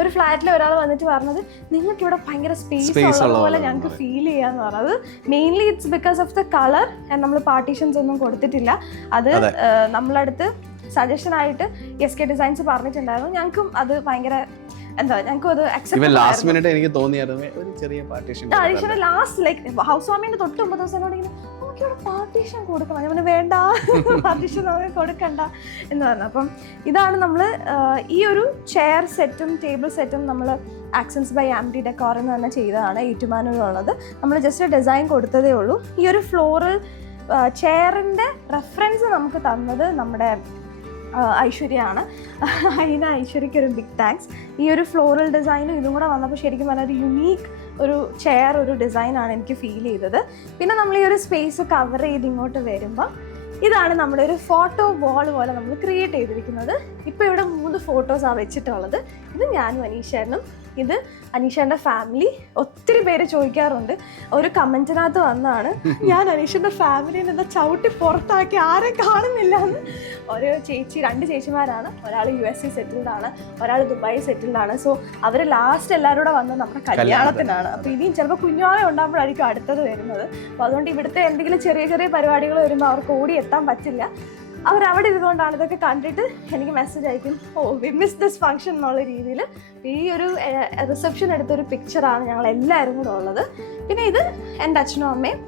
ഒരു ഫ്ലാറ്റിൽ ഒരാൾ വന്നിട്ട് പറഞ്ഞത് നിങ്ങൾക്കിവിടെ ഭയങ്കര സ്പേസ് ഉള്ളതുപോലെ ഞങ്ങൾക്ക് ഫീൽ ചെയ്യാന്ന് പറഞ്ഞത്. Mainly it's because of the colour. നമ്മൾ പാർട്ടീഷൻസ് ഒന്നും കൊടുത്തിട്ടില്ല. അത് നമ്മളടുത്ത് സജഷനായിട്ട് SK ഡിസൈൻസ് പറഞ്ഞിട്ടുണ്ടായിരുന്നു. ഞങ്ങൾക്കും അത് ഭയങ്കര ഞങ്ങൾക്കും അത് അക്സെപ്റ്റ്. എനിക്ക് തോന്നിയായിരുന്നു ഒരു ചെറിയ പാർട്ടീഷൻ ലാസ്റ്റ് ലൈക്ക് ഹൗസ് വാമിന്റെ തൊട്ട് 9 ദിവസം നമുക്കിവിടെ പാർട്ടീഷൻ കൊടുക്കണം. ഞാൻ വേണ്ട, പാർട്ടീഷൻ നമുക്ക് കൊടുക്കണ്ട എന്ന് പറഞ്ഞു. അപ്പം ഇതാണ് നമ്മൾ ഈ ഒരു ചെയർ സെറ്റും ടേബിൾ സെറ്റും നമ്മൾ ആക്സൻസ് ബൈ ആംറ്റി ഡെക്കോർ എന്ന് തന്നെ ചെയ്തതാണ്. ഏറ്റുമാനൂരുള്ളത് നമ്മൾ ജസ്റ്റ് ഡിസൈൻ കൊടുത്തതേ ഉള്ളൂ. ഈ ഒരു ഫ്ലോറൽ ചെയറിൻ്റെ റെഫറൻസ് നമുക്ക് തന്നത് നമ്മുടെ ഐശ്വര്യയാണ്. അതിന് ഐശ്വര്യയ്ക്ക് ഒരു ബിഗ് താങ്ക്സ്. ഈ ഒരു ഫ്ലോറൽ ഡിസൈനും ഇതും കൂടെ വന്നപ്പോൾ ശരിക്കും പറഞ്ഞാൽ ഒരു യുണീക്ക് ഒരു ചെയർ ഒരു ഡിസൈനാണ് എനിക്ക് ഫീൽ ചെയ്തത്. പിന്നെ നമ്മൾ ഈ ഒരു സ്പേസ് കവർ ചെയ്ത് ഇങ്ങോട്ട് വരുമ്പോൾ ഇതാണ് നമ്മുടെ ഒരു ഫോട്ടോ വാൾ പോലെ നമ്മൾ ക്രിയേറ്റ് ചെയ്തിരിക്കുന്നത്. ഇപ്പോൾ ഇവിടെ 3 ഫോട്ടോസാണ് വെച്ചിട്ടുള്ളത്. ഇത് ഞാനും അനീഷേട്ടനും, ഇത് അനീഷേൻ്റെ ഫാമിലി. ഒത്തിരി പേര് ചോദിക്കാറുണ്ട്, ഒരു കമൻറ്റിനകത്ത് വന്നാണ് ഞാൻ അനീഷേൻ്റെ ഫാമിലിയിൽ നിന്ന് ചവിട്ടി പുറത്താക്കി ആരെ കാണുന്നില്ല എന്ന്. ഒരു ചേച്ചി, 2 ചേച്ചിമാരാണ്. ഒരാൾ USA സെറ്റിൽഡാണ്, ഒരാൾ ദുബായ് സെറ്റിൽഡാണ്. സോ അവർ ലാസ്റ്റ് എല്ലാവരും കൂടെ വന്നത് നമ്മുടെ കല്യാണത്തിനാണ്. അപ്പോൾ ഇനിയും ചിലപ്പോൾ കുഞ്ഞുവാവ ഉണ്ടാകുമ്പോഴായിരിക്കും അടുത്തത് വരുന്നത്. അപ്പോൾ അതുകൊണ്ട് ഇവിടുത്തെ എന്തെങ്കിലും ചെറിയ ചെറിയ പരിപാടികൾ വരുമ്പോൾ അവർക്ക് ഓടി എത്താൻ പറ്റില്ല. അവരവിടെ ഇരുന്നുകൊണ്ടാണ് ഇതൊക്കെ കണ്ടിട്ട് എനിക്ക് മെസ്സേജ് അയക്കും, ഓ വി മിസ് ദിസ് ഫംഗ്ഷൻ എന്നുള്ള രീതിയിൽ. ഈ ഒരു റിസപ്ഷൻ എടുത്തൊരു പിക്ചറാണ് ഞങ്ങൾ എല്ലാവരും കൂടെ ഉള്ളത്. പിന്നെ ഇത് എൻ്റെ അച്ഛനും അമ്മയും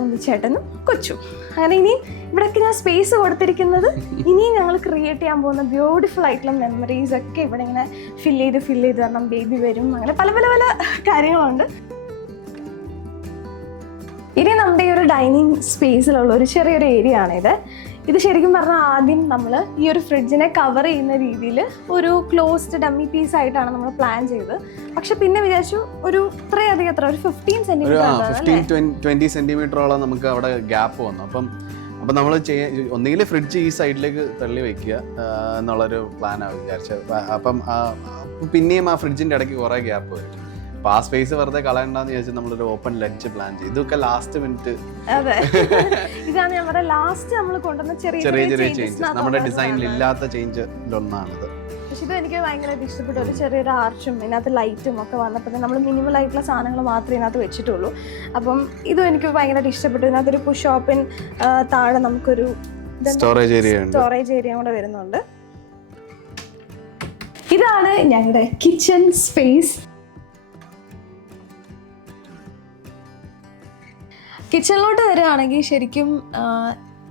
ഉണ്ണിച്ചേട്ടനും കൊച്ചും. അങ്ങനെ ഇനി ഇവിടെയൊക്കെ ഞാൻ സ്പേസ് കൊടുത്തിരിക്കുന്നത് ഇനിയും ഞങ്ങൾ ക്രിയേറ്റ് ചെയ്യാൻ പോകുന്ന ബ്യൂട്ടിഫുൾ ആയിട്ടുള്ള മെമ്മറീസ് ഒക്കെ ഇവിടെ ഇങ്ങനെ ഫില്ല് ചെയ്ത് കാരണം ബേബി വരും, അങ്ങനെ പല പല പല കാര്യങ്ങളുണ്ട്. ഇനി നമ്മുടെ ഈ ഒരു ഡൈനിങ് സ്പേസിലുള്ള ഒരു ചെറിയൊരു ഏരിയ ആണിത്. ഇത് ശരിക്കും പറഞ്ഞാൽ ആദ്യം നമ്മൾ ഈ ഒരു ഫ്രിഡ്ജിനെ കവർ ചെയ്യുന്ന രീതിയിൽ ഒരു ക്ലോസ്ഡ് ഡമ്മി പീസ് ആയിട്ടാണ് നമ്മൾ പ്ലാൻ ചെയ്തത്. പക്ഷെ പിന്നെ വിചാരിച്ചു ഒരു ഇത്രയധികം ഒരു 15-20 സെന്റിമീറ്ററോളം നമുക്ക് അവിടെ ഗ്യാപ്പ് വന്നു. അപ്പം നമ്മൾ ഒന്നുകിൽ ഫ്രിഡ്ജ് ഈ സൈഡിലേക്ക് തള്ളി വെക്കുക എന്നുള്ളൊരു പ്ലാനാണ് വിചാരിച്ചത്. അപ്പം പിന്നെയും ആ ഫ്രിഡ്ജിൻ്റെ ഇടയ്ക്ക് കുറേ ഗ്യാപ്പ് വരും. അപ്പൊ ആ സ്പേസ് വെറുതെ കളയണ്ടെന്ന് ചോദിച്ചാൽ നമ്മളൊരു ഓപ്പൺ ലഞ്ച് പ്ലാൻ ചെയ്തു. ഇതൊക്കെ ലാസ്റ്റ് മിനിറ്റ്. അതെ, ഇതാണ് ഞാൻ പറഞ്ഞ ലാസ്റ്റ് നമ്മൾ കൊണ്ടുവന്ന ചെറിയ ചേഞ്ചസ്, നമ്മുടെ ഡിസൈനിൽ ഇല്ലാത്ത ചേഞ്ചിലൊന്നാണിത്. പക്ഷെ ഇത് എനിക്ക് ഭയങ്കരമായിട്ട് ഇഷ്ടപ്പെട്ടു. ഒരു ചെറിയൊരു ആർച്ചും ഇതിനകത്ത് ലൈറ്റും ഒക്കെ വന്നപ്പോൾ നമ്മൾ മിനിമൽ ആയിട്ടുള്ള സാധനങ്ങൾ മാത്രമേ ഇതിനകത്ത് വെച്ചിട്ടുള്ളൂ. അപ്പം ഇതും എനിക്ക് ഭയങ്കരമായിട്ട് ഇഷ്ടപ്പെട്ടു. ഇതിനകത്തൊരു പുഷ് ഓപ്പൺ, താഴെ നമുക്കൊരു സ്റ്റോറേജ് ഏരിയ കൂടെ വരുന്നുണ്ട്. ഇതാണ് ഞങ്ങളുടെ കിച്ചൺ സ്പേസ്. കിച്ചണിലോട്ട് വരികയാണെങ്കിൽ ശരിക്കും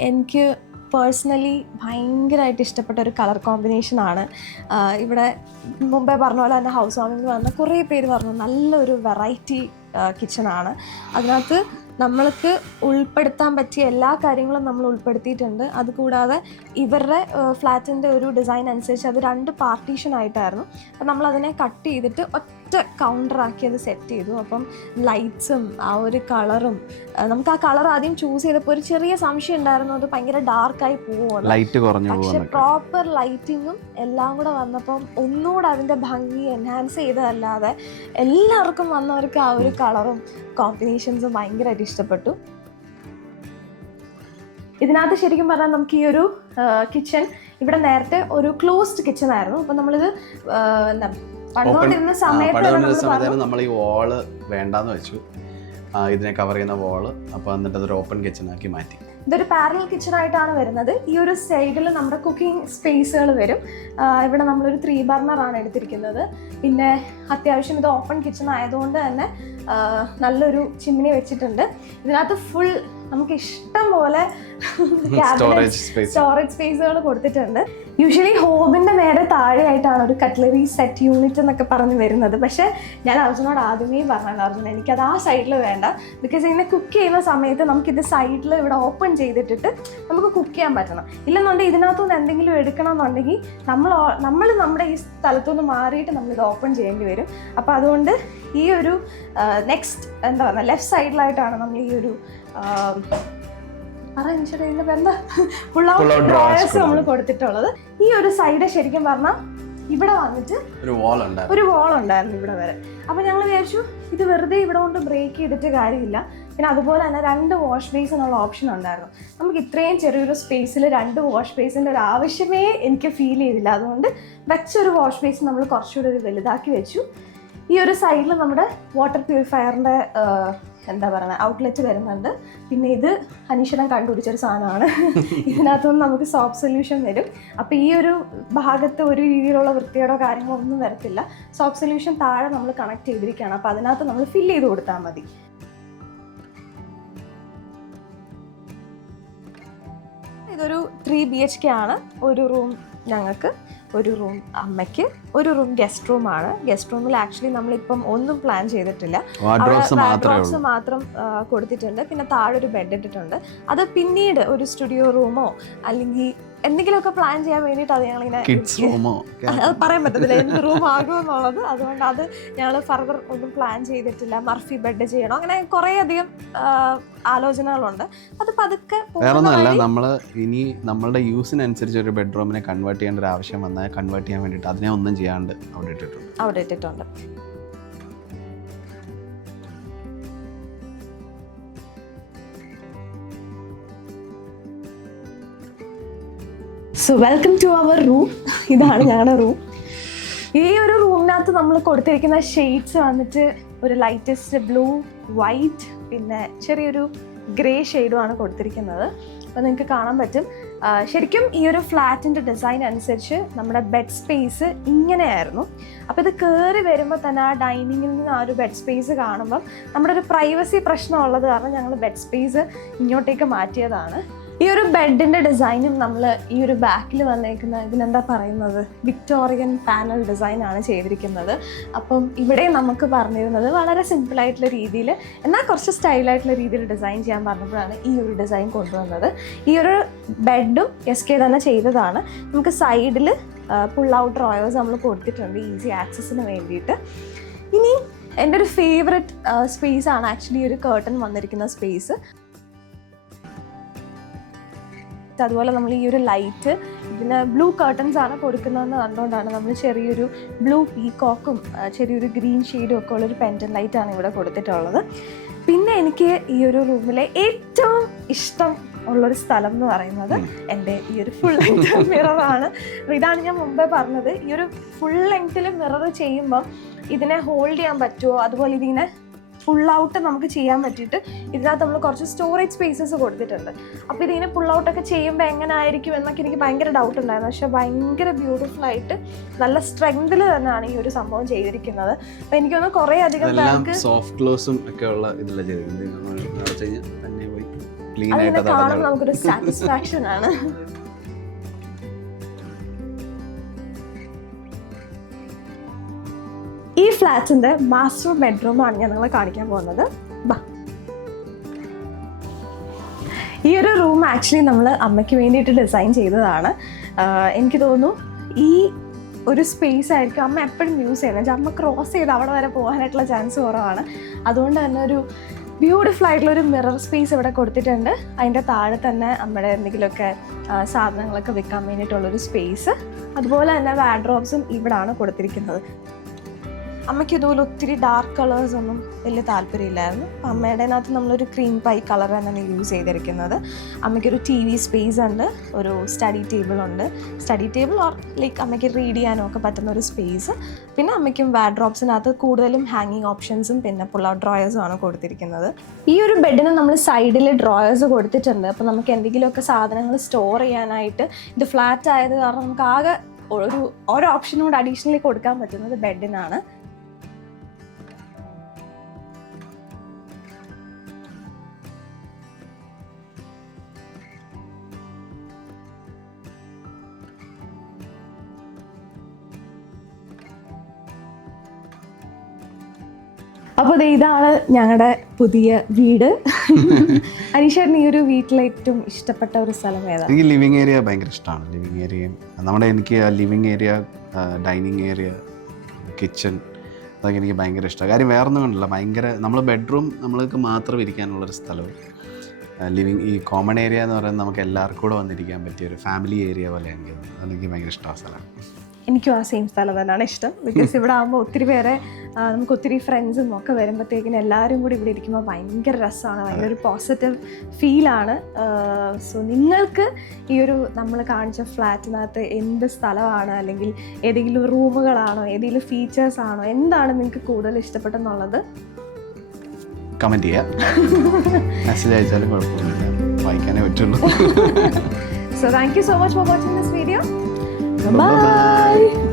എനിക്ക് പേഴ്സണലി ഭയങ്കരമായിട്ട് ഇഷ്ടപ്പെട്ട ഒരു കളർ കോമ്പിനേഷനാണ്. ഇവിടെ മുമ്പേ പറഞ്ഞ പോലെ തന്നെ ഹൗസ് വാമിങ്ങിൽ വന്ന കുറേ പേര് പറഞ്ഞു നല്ലൊരു വെറൈറ്റി കിച്ചണാണ്. അതിനകത്ത് നമ്മൾക്ക് ഉൾപ്പെടുത്താൻ പറ്റിയ എല്ലാ കാര്യങ്ങളും നമ്മൾ ഉൾപ്പെടുത്തിയിട്ടുണ്ട്. അതുകൂടാതെ ഇവരുടെ ഫ്ലാറ്റിൻ്റെ ഒരു ഡിസൈൻ അനുസരിച്ച് അത് 2 പാർട്ടീഷനായിട്ടായിരുന്നു. അപ്പം നമ്മളതിനെ കട്ട് ചെയ്തിട്ട് ഒറ്റ കൗണ്ടറാക്കി അത് സെറ്റ് ചെയ്തു. അപ്പം ലൈറ്റ്സും ആ ഒരു കളറും നമുക്ക് ആ കളർ ആദ്യം ചൂസ് ചെയ്തപ്പോൾ ഒരു ചെറിയ സംശയം ഉണ്ടായിരുന്നു, അത് ഭയങ്കര ഡാർക്കായി പോകുമല്ലോ. പക്ഷെ പ്രോപ്പർ ലൈറ്റിങ്ങും എല്ലാം കൂടെ വന്നപ്പം ഒന്നുകൂടെ അതിൻ്റെ ഭംഗി എൻഹാൻസ് ചെയ്തതല്ലാതെ എല്ലാവർക്കും വന്നവർക്ക് ആ ഒരു കളറും കോമ്പിനേഷൻസും ഭയങ്കരമായിട്ട് ഇഷ്ടപ്പെട്ടു. ഇതിനകത്ത് ശരിക്കും പറഞ്ഞാൽ നമുക്ക് ഈ ഒരു കിച്ചൺ ഇവിടെ നേരത്തെ ഒരു ക്ലോസ്ഡ് കിച്ചൺ ആയിരുന്നു. അപ്പം നമ്മളിത് പണിതുകൊണ്ടിരുന്ന സമയത്ത് നമ്മൾ ഈ വാള് വേണ്ടാന്ന് വെച്ചു, ഇതിനെ കവർ ചെയ്യുന്ന വാള്. അപ്പോൾ എന്നിട്ട് അതൊരു ഓപ്പൺ കിച്ചൺ ആക്കി മാറ്റി. ഇതൊരു പാരലൽ കിച്ചൺ ആയിട്ടാണ് വരുന്നത്. ഈ ഒരു സൈഡിൽ നമ്മുടെ കുക്കിംഗ് സ്പേസുകൾ വരും. ഇവിടെ നമ്മളൊരു 3 ബർണറാണ് എടുത്തിരിക്കുന്നത്. പിന്നെ അത്യാവശ്യം ഇത് ഓപ്പൺ കിച്ചൺ ആയതുകൊണ്ട് തന്നെ നല്ലൊരു ചിമ്മിനി വെച്ചിട്ടുണ്ട്. ഇതിനകത്ത് ഫുൾ നമുക്ക് ഇഷ്ടം പോലെ സ്റ്റോറേജ് സ്പേസുകൾ കൊടുത്തിട്ടുണ്ട്. യൂഷ്വലി ഹോബിൻ്റെ നേരെ താഴെയായിട്ടാണ് ഒരു കട്ട്ലറി സെറ്റ് യൂണിറ്റ് എന്നൊക്കെ പറഞ്ഞ് വരുന്നത്. പക്ഷേ ഞാൻ അർജുനോട് ആദ്യമേ പറഞ്ഞല്ലോ, അർജുന എനിക്കത് ആ സൈഡിൽ വേണ്ട. ബിക്കോസ് ഇങ്ങനെ കുക്ക് ചെയ്യുന്ന സമയത്ത് നമുക്കിത് സൈഡിൽ ഇവിടെ ഓപ്പൺ ചെയ്തിട്ടിട്ട് നമുക്ക് കുക്ക് ചെയ്യാൻ പറ്റണം. ഇല്ലെന്നുണ്ടെങ്കിൽ ഇതിനകത്തുനിന്ന് എന്തെങ്കിലും എടുക്കണമെന്നുണ്ടെങ്കിൽ നമ്മൾ നമ്മുടെ ഈ സ്ഥലത്തുനിന്ന് മാറിയിട്ട് നമ്മളിത് ഓപ്പൺ ചെയ്യേണ്ടി വരും. അപ്പോൾ അതുകൊണ്ട് ഈ ഒരു നെക്സ്റ്റ് എന്താ പറയുക ലെഫ്റ്റ് സൈഡിലായിട്ടാണ് നമ്മൾ ഈ ഒരു ഡ്രോയേഴ്സ് നമ്മൾ കൊടുത്തിട്ടുള്ളത്. ഈ ഒരു സൈഡ് ശരിക്കും പറഞ്ഞാൽ ഇവിടെ വന്നിട്ട് ഒരു വാൾ ഉണ്ടായിരുന്നു ഇവിടെ വരെ. അപ്പൊ ഞങ്ങൾ വിചാരിച്ചു ഇത് വെറുതെ ഇവിടെ കൊണ്ട് ബ്രേക്ക് ചെയ്തിട്ട് കാര്യമില്ല. പിന്നെ അതുപോലെ തന്നെ 2 വാഷ് ബേസിനുള്ള ഓപ്ഷൻ ഉണ്ടായിരുന്നു. നമുക്ക് ഇത്രയും ചെറിയൊരു സ്പേസിൽ 2 വാഷ് ബേസിൻ്റെ ഒരു ആവശ്യമേ എനിക്ക് ഫീൽ ചെയ്തില്ല. അതുകൊണ്ട് വെച്ചൊരു വാഷ് ബേസ് നമ്മൾ കുറച്ചുകൂടി ഒരു വലുതാക്കി വെച്ചു. ഈ ഒരു സൈഡിൽ നമ്മുടെ വാട്ടർ പ്യൂരിഫയറിൻ്റെ എന്താ പറയുക ഔട്ട്ലെറ്റ് വരുന്നുണ്ട്. പിന്നെ ഇത് അനീശ്വരൻ കണ്ടുപിടിച്ചൊരു സാധനമാണ്. ഇതിനകത്തുനിന്ന് നമുക്ക് സോപ്പ് സൊല്യൂഷൻ വരും. അപ്പോൾ ഈ ഒരു ഭാഗത്ത് ഒരു രീതിയിലുള്ള വൃത്തിയോടോ കാര്യങ്ങളോ ഒന്നും വരത്തില്ല. സോപ്പ് സൊല്യൂഷൻ താഴെ നമ്മൾ കണക്ട് ചെയ്തിരിക്കുകയാണ്. അപ്പോൾ അതിനകത്ത് നമ്മൾ ഫില്ല് ചെയ്ത് കൊടുത്താൽ മതി. ഇതൊരു 3 BHK ആണ്. ഒരു റൂം ഞങ്ങൾക്ക്, ഒരു റൂം അമ്മയ്ക്ക്, ഒരു റൂം ഗസ്റ്റ് റൂമാണ്. ഗസ്റ്റ് റൂമിൽ ആക്ച്വലി നമ്മളിപ്പം ഒന്നും പ്ലാൻ ചെയ്തിട്ടില്ല, വാർഡ്രോബ്സ് മാത്രം കൊടുത്തിട്ടുണ്ട്. പിന്നെ താഴെ ഒരു ബെഡ് ഇട്ടിട്ടുണ്ട്. അത് പിന്നീട് ഒരു സ്റ്റുഡിയോ റൂമോ അല്ലെങ്കിൽ എന്തെങ്കിലുമൊക്കെ പ്ലാൻ ചെയ്യാൻ വേണ്ടിയിട്ട് അത് ഞങ്ങളിങ്ങനെ അത് പറയാൻ പറ്റത്തില്ല എന്ത് റൂം ആകുമെന്നുള്ളത്. അതുകൊണ്ട് അത് ഞങ്ങൾ ഫർദർ ഒന്നും പ്ലാൻ ചെയ്തിട്ടില്ല. മർഫി ബെഡ് ചെയ്യണോ, അങ്ങനെ കുറേ അധികം ആലോചനകളുണ്ട്. അത് പതുക്കെ വേറൊന്നുമല്ല, നമ്മൾ ഇനി നമ്മളുടെ യൂസിനനുസരിച്ച് ഒരു ബെഡ്റൂമിനെ കൺവേർട്ട് ചെയ്യേണ്ട ഒരു ആവശ്യം വന്നാൽ കൺവേർട്ട് ചെയ്യാൻ വേണ്ടിയിട്ട് അതിനെ ഒന്നും ചെയ്യാണ്ട് അവിടെ ഇട്ടിട്ടുണ്ട്. So welcome to our room. ഇതാണ് ഞങ്ങളുടെ റൂം. ഈ ഒരു റൂമിനകത്ത് നമ്മൾ കൊടുത്തിരിക്കുന്ന ഷെയ്ഡ്സ് വന്നിട്ട് ഒരു ലൈറ്റസ്റ്റ് ബ്ലൂ, വൈറ്റ്, പിന്നെ ചെറിയൊരു ഗ്രേ ഷെയ്ഡുമാണ് കൊടുത്തിരിക്കുന്നത്. അപ്പോൾ നിങ്ങൾക്ക് കാണാൻ പറ്റും. ശരിക്കും ഈ ഒരു ഫ്ലാറ്റിൻ്റെ ഡിസൈൻ അനുസരിച്ച് നമ്മുടെ ബെഡ് സ്പേസ് ഇങ്ങനെയായിരുന്നു. അപ്പോൾ ഇത് കയറി വരുമ്പോൾ തന്നെ ആ ഡൈനിങ്ങിൽ നിന്ന് ആ ഒരു ബെഡ് സ്പേസ് കാണുമ്പം നമ്മുടെ ഒരു പ്രൈവസി പ്രശ്നമുള്ളത് കാരണം ഞങ്ങൾ ബെഡ് സ്പേസ് ഇങ്ങോട്ടേക്ക് മാറ്റിയതാണ്. ഈ ഒരു ബെഡിൻ്റെ ഡിസൈനും നമ്മൾ ഈ ഒരു ബാക്കിൽ വന്നേക്കുന്ന ഇതിനെന്താ പറയുന്നത്, വിക്ടോറിയൻ പാനൽ ഡിസൈനാണ് ചെയ്തിരിക്കുന്നത്. അപ്പം ഇവിടെ നമുക്ക് പറഞ്ഞിരുന്നത് വളരെ സിമ്പിളായിട്ടുള്ള രീതിയിൽ എന്നാൽ കുറച്ച് സ്റ്റൈലായിട്ടുള്ള രീതിയിൽ ഡിസൈൻ ചെയ്യാൻ പറഞ്ഞപ്പോഴാണ് ഈ ഒരു ഡിസൈൻ കൊണ്ടുവന്നത്. ഈ ഒരു ബെഡും SK തന്നെ ചെയ്തതാണ്. നമുക്ക് സൈഡിൽ പുൾ ഔട്ട് ഡ്രോയേഴ്സ് നമ്മൾ കൊടുത്തിട്ടുണ്ട് ഈസി ആക്സസിന് വേണ്ടിയിട്ട്. ഇനി എൻ്റെ ഒരു ഫേവററ്റ് സ്പേസാണ് ആക്ച്വലി ഒരു കേർട്ടൺ വന്നിരിക്കുന്ന സ്പേസ്. അതുപോലെ നമ്മൾ ഈ ഒരു ലൈറ്റ് ഇതിന് ബ്ലൂ കർട്ടൻസ് ആണ് കൊടുക്കുന്നതെന്ന് കണ്ടുകൊണ്ടാണ് നമ്മൾ ചെറിയൊരു ബ്ലൂ പീകോക്കും ചെറിയൊരു ഗ്രീൻ ഷെയ്ഡും ഒക്കെ ഉള്ളൊരു പെൻഡൻ ലൈറ്റാണ് ഇവിടെ കൊടുത്തിട്ടുള്ളത്. പിന്നെ എനിക്ക് ഈ ഒരു റൂമിലെ ഏറ്റവും ഇഷ്ടം ഉള്ളൊരു സ്ഥലം എന്ന് പറയുന്നത് എൻ്റെ ഈ ഒരു ഫുൾ ലെങ്ത് മിററാണ്. ഇതാണ് ഞാൻ മുമ്പേ പറഞ്ഞത്, ഈ ഒരു ഫുൾ ലെങ്ത്തിൽ മിറർ ചെയ്യുമ്പം ഇതിനെ ഹോൾഡ് ചെയ്യാൻ പറ്റുമോ, അതുപോലെ ഇതിനെ ഫുൾ ഔട്ട് നമുക്ക് ചെയ്യാൻ പറ്റിയിട്ട് ഇതിനകത്ത് നമ്മൾ കുറച്ച് സ്റ്റോറേജ് സ്പേസസ് കൊടുത്തിട്ടുണ്ട്. അപ്പോൾ ഇതിങ്ങനെ ഫുൾ ഔട്ടൊക്കെ ചെയ്യുമ്പോൾ എങ്ങനെ ആയിരിക്കും എന്നൊക്കെ എനിക്ക് ഭയങ്കര ഡൗട്ട് ഉണ്ടായിരുന്നു. പക്ഷേ ഭയങ്കര ബ്യൂട്ടിഫുൾ ആയിട്ട് നല്ല സ്ട്രെങ്തിൽ തന്നെയാണ് ഈ ഒരു സംഭവം ചെയ്തിരിക്കുന്നത്. അപ്പോൾ എനിക്ക് തോന്നുന്നു കുറേ അധികം പേർക്ക് സോഫ്റ്റ് ക്ലോസും ഒക്കെ ഉള്ള ഇതിലുള്ള അതിനെ കാണുമ്പോൾ നമുക്കൊരു സാറ്റിസ്ഫാക്ഷൻ ആണ്. ഈ ഫ്ലാറ്റിൻ്റെ മാസ്റ്റർ ബെഡ്റൂമാണ് ഞാൻ നിങ്ങളെ കാണിക്കാൻ പോകുന്നത്. ഈ ഒരു റൂം ആക്ച്വലി നമ്മൾ അമ്മയ്ക്ക് വേണ്ടിയിട്ട് ഡിസൈൻ ചെയ്തതാണ്. എനിക്ക് തോന്നുന്നു ഈ ഒരു സ്പേസ് ആയിരിക്കും അമ്മ എപ്പോഴും യൂസ് ചെയ്യുന്നത്. അമ്മ ക്രോസ് ചെയ്ത് അവിടെ വരെ പോകാനായിട്ടുള്ള ചാൻസ് കുറവാണ്. അതുകൊണ്ട് തന്നെ ഒരു ബ്യൂട്ടിഫുൾ ആയിട്ടുള്ളൊരു മിറർ സ്പേസ് ഇവിടെ കൊടുത്തിട്ടുണ്ട്. അതിൻ്റെ താഴെ തന്നെ നമ്മുടെ എന്തെങ്കിലുമൊക്കെ സാധനങ്ങളൊക്കെ വെക്കാൻ വേണ്ടിയിട്ടുള്ളൊരു സ്പേസ്. അതുപോലെ തന്നെ വാർഡ്രോബ്സും ഇവിടാണ് കൊടുത്തിരിക്കുന്നത്. അമ്മയ്ക്ക് ഇതുപോലെ ഒത്തിരി ഡാർക്ക് കളേഴ്സ് ഒന്നും വലിയ താല്പര്യമില്ലായിരുന്നു. അപ്പം അമ്മയുടെ അതിനകത്ത് നമ്മളൊരു ക്രീം പൈ കളർ തന്നെയാണ് യൂസ് ചെയ്തിരിക്കുന്നത്. അമ്മയ്ക്കൊരു TV സ്പേസ് ഉണ്ട്, ഒരു സ്റ്റഡി ടേബിൾ ഉണ്ട്. സ്റ്റഡി ടേബിൾ ഓർ ലൈക്ക് അമ്മയ്ക്ക് റീഡ് ചെയ്യാനും ഒക്കെ പറ്റുന്ന ഒരു സ്പേസ്. പിന്നെ അമ്മയ്ക്കും വാർഡ്രോബ്സിനകത്ത് കൂടുതലും ഹാങ്ങിങ് ഓപ്ഷൻസും പിന്നെ പുൾ ഔട്ട് ഡ്രോയേഴ്സും ആണ് കൊടുത്തിരിക്കുന്നത്. ഈ ഒരു ബെഡിന് നമ്മൾ സൈഡിൽ ഡ്രോയേഴ്സ് കൊടുത്തിട്ടുണ്ട്. അപ്പോൾ നമുക്ക് എന്തെങ്കിലുമൊക്കെ സാധനങ്ങൾ സ്റ്റോർ ചെയ്യാനായിട്ട് ഇത് ഫ്ലാറ്റ് ആയത് കാരണം നമുക്ക് ആകെ ഒരു ഓപ്ഷനും കൂടെ അഡീഷണലി കൊടുക്കാൻ പറ്റുന്നത് ബെഡിനാണ്. അപ്പോൾ ഇതാണ് ഞങ്ങളുടെ പുതിയ വീട്. അനീഷേട്ടന് ഈ ഒരു വീട്ടിലെ ഏറ്റവും ഇഷ്ടപ്പെട്ട ഒരു സ്ഥലം ഏതാണ്? എനിക്ക് ലിവിങ് ഏരിയ ഭയങ്കര ഇഷ്ടമാണ്. ലിവിങ് ഏരിയയും എനിക്ക് ആ living area, dining area, kitchen അതൊക്കെ എനിക്ക് ഭയങ്കര ഇഷ്ടമാണ്. കാര്യം വേറെ ഒന്നും കൊണ്ടല്ല, ഭയങ്കര നമ്മൾ ബെഡ്റൂം നമ്മൾക്ക് മാത്രം ഇരിക്കാനുള്ളൊരു സ്ഥലവും ലിവിങ് ഈ കോമൺ ഏരിയ എന്ന് പറയുന്നത് നമുക്ക് എല്ലാവർക്കും കൂടെ വന്നിരിക്കാൻ പറ്റിയ ഒരു ഫാമിലി ഏരിയ പോലെ എനിക്ക് ഭയങ്കര ഇഷ്ടമുള്ള സ്ഥലമാണ്. എനിക്കും ആ സെയിം സ്ഥലം തന്നെയാണ് ഇഷ്ടം. ബിക്കോസ് ഇവിടെ ആകുമ്പോൾ ഒത്തിരി പേരെ നമുക്ക് ഒത്തിരി ഫ്രണ്ട്സും ഒക്കെ വരുമ്പോഴത്തേക്കിനും എല്ലാവരും കൂടി ഇവിടെ ഇരിക്കുമ്പോൾ ഭയങ്കര രസമാണ്, ഭയങ്കര ഒരു പോസിറ്റീവ് ഫീലാണ്. സോ നിങ്ങൾക്ക് ഈ ഒരു നമ്മൾ കാണിച്ച ഫ്ലാറ്റിനകത്ത് എന്ത് സ്ഥലമാണ്, അല്ലെങ്കിൽ ഏതെങ്കിലും റൂമുകളാണോ, ഏതെങ്കിലും ഫീച്ചേഴ്സ് ആണോ, എന്താണ് നിങ്ങൾക്ക് കൂടുതൽ ഇഷ്ടപ്പെട്ടെന്നുള്ളത് കമൻറ്റ് ചെയ്യാം. മെസ്സേജ് അയച്ചാലും കുഴപ്പമൊന്നുമില്ല, വായിക്കാനേ പറ്റുള്ളൂ. So thank you so much for watching this video. Bye.